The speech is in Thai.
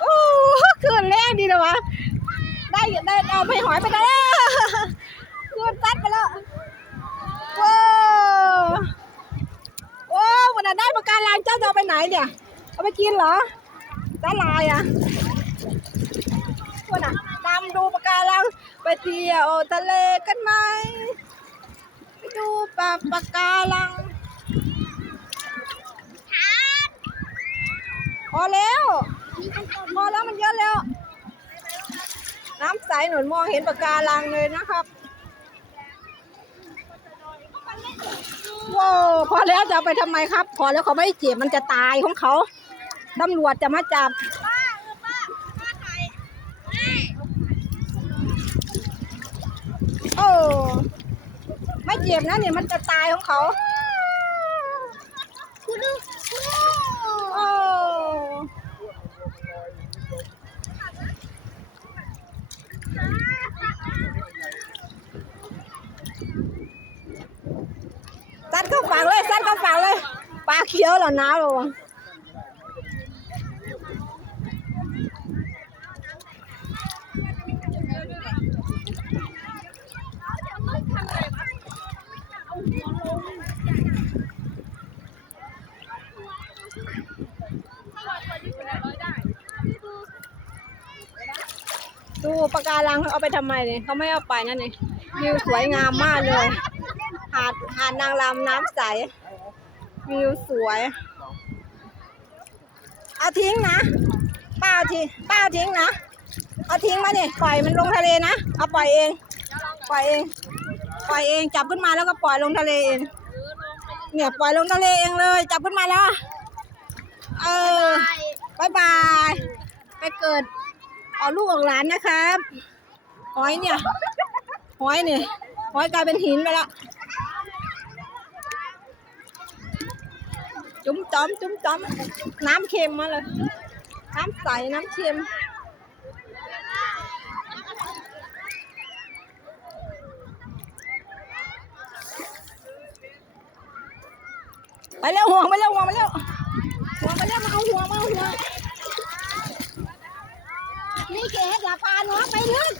โอ้คืนแรงดีนะวะ ได้ได้เอาไปหอยไปได้คืนซัดไปแล้วว้าวโอ้วันนั้นได้ปากการังเจ้าจะเอาไปไหนเนี่ย เอาไปกินเหรอสาลายอะวันน่ะดำดูปากการังไปเที่ยวทะเลกันไหมไปดูปลาปากการัง พอแล้ว พอแล้วมันเยอะแล้ว น้ำใสหนุนมองเห็นปะการังเลยนะครับว้าวพอแล้วจะไปทำไมครับ พอแล้วเขาไม่เจ็บมันจะตายของเขาตำรวจจะมาจับโอ้ไม่เจ็บนะเนี่ยมันจะตายของเขาคุณดูคุณ โอ้ซัดเข้าฝั่ งเลยซัดเข้าฝั่งเลยปลาเขียวเหรอน้าหรอวะดูปะการังเขาเอาไปทำไมเนี่ยเขาไม่เอาไปนั่นนี่วิวสวยงามมากเลย หาดหาดนางรำน้ำใสวิวสวย เอาทิ้งนะป้าทิ้งป้าเอาทิ้งนะ เอาทิ้งมาเนี่ยปล่อยมันลงทะเลนะ เอาปล่อยเอง ปล่อยเอง ปล่อยเองจับขึ้นมาแล้วก็ปล่อยลงทะเลเอง เนี่ยปล่อยลงทะเลเองเลย จับขึ้นมาแล้ว เออบายบาย ไปเกิด เอาลูกออกหลานนะครับหอยเนี่ยหอยเนี่ย หอยกลายเป็นหินไปล้วจุ้มจอม จุ้มจอม น้ำเค็มมาเลย น้ำใส น้ำเค็มไปเร็วห่วงไปเร็วห่วงไปเร็วห่วงไปเร็วมาเอาห่วงมาเอาห่วงนี่เกดอย่าพาน้องไปลึกพาน้อง